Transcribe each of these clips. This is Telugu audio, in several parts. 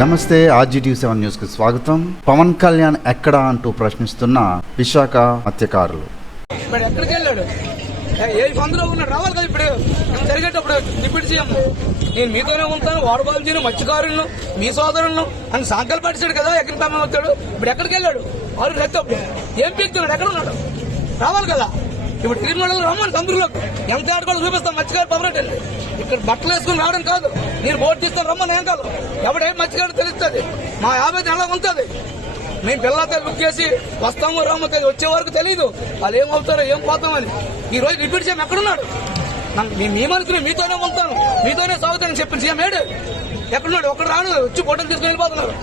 నమస్తే, RGTV7 న్యూస్ కు స్వాగతం. పవన్ కళ్యాణ్ ఎక్కడా అంటూ ప్రశ్నిస్తున్న విశాఖ మత్స్యకారులు. ఇప్పుడు ఎక్కడికి వెళ్ళాడు? ఏ పందులో ఉన్నాడు? రావాలి కదా ఇప్పుడు జరిగేటప్పుడు డిప్యూటీ సీఎం. నేను మీతోనే ఉంటాను, వాడుకోవాల్సిన మత్స్యకారులను మీ సోదరులను అని సంకల్ప పట్టించాడు కదా. ఎక్కడికి పంపని వచ్చాడు? ఇప్పుడు ఎక్కడికి వెళ్ళాడు? వాళ్ళు రెత్తప్పుడు ఏం పీకుతున్నాడు? ఎక్కడ ఉన్నాడు? రావాలి కదా. ఇప్పుడు తిరుమలలో రమ్మని సందులో ఎంత ఆడుకోవాలి చూపిస్తాను. మత్స్యకారు పవరెట్ ఇక్కడ బట్టలు వేసుకుని రావడం కాదు. నేను బోర్డు తీస్తాను రమ్మని ఏం కాదు. ఎవడేం మత్స్యకారు తెలుస్తుంది. మా యాభై ఎలా ఉంటుంది. మేము పిల్లలతో బుక్ చేసి వస్తామో రామో వచ్చే వరకు తెలియదు వాళ్ళు ఏమవుతారో ఏం పోతామని. ఈ రోజు రిపీట్ సీఎం ఎక్కడున్నాడు? మీ మనసుని మీతోనే ఉంటాను, మీతోనే సాగుతానని చెప్పిన సీఎం ఏడు ఎక్కడున్నాడు? ఒక్కడ రాను వచ్చి ఫోటోలు తీసుకుని వెళ్ళిపోతున్నారు.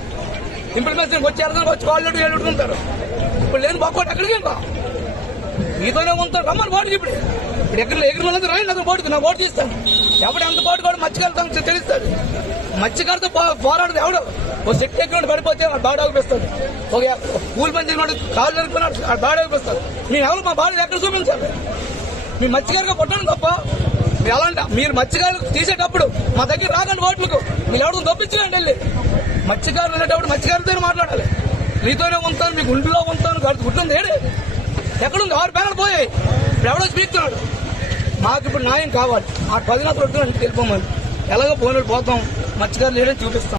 ఇంప్లిమెంటేషన్ వచ్చి అర్థం వచ్చి వాళ్ళు ఏడుంటారు. ఇప్పుడు లేని బాగోటి ఎక్కడికి ఇంకా మీతోనే ఉంటారు. రమ్మని బోర్డు ఇప్పుడు ఎక్కడ ఎగిరి రాయండి. అతను బోర్డుకు నా బోర్డు తీస్తాను. ఎవడు ఎంత బోర్డు కూడా మత్స్యకారుతో తెలుస్తుంది. మత్స్యకారుతో పోరాడదు ఎవడు. ఓ శక్తి ఎక్కడ పడిపోతే బాడీ అనిపిస్తుంది. ఒక కూలి పని చేసినాడు కాళ్ళు నరుకున్నాడు బాడీ అనిపిస్తుంది. మేము ఎవరు మా బాడీ ఎక్కడ చూపించాలి? మీ మత్స్యకారుగా పుట్టడం తప్ప మీరు ఎలా మీరు మత్స్యకారులు తీసేటప్పుడు మా దగ్గర రాకండి ఓట్లకు. మీరు ఎవరు తప్పించలేండి వెళ్ళి. మత్స్యకారులు అనేటప్పుడు మత్స్యకారులతో మాట్లాడాలి. మీతోనే ఉంటాను, మీకు గుండెలో ఉంటాను. గుడ్డుంది ఏడు ఎక్కడుంది? 6 పేర్లు పోయాయి. ఇప్పుడు ఎవడో స్పీస్తున్నాడు. మాకు ఇప్పుడు న్యాయం కావాలి. ఆ 10 రొట్టెలు అంటే తెలిపోమని ఎలాగో పోయినట్టు పోతాం. మత్స్యకారులు లేడని చూపిస్తాం.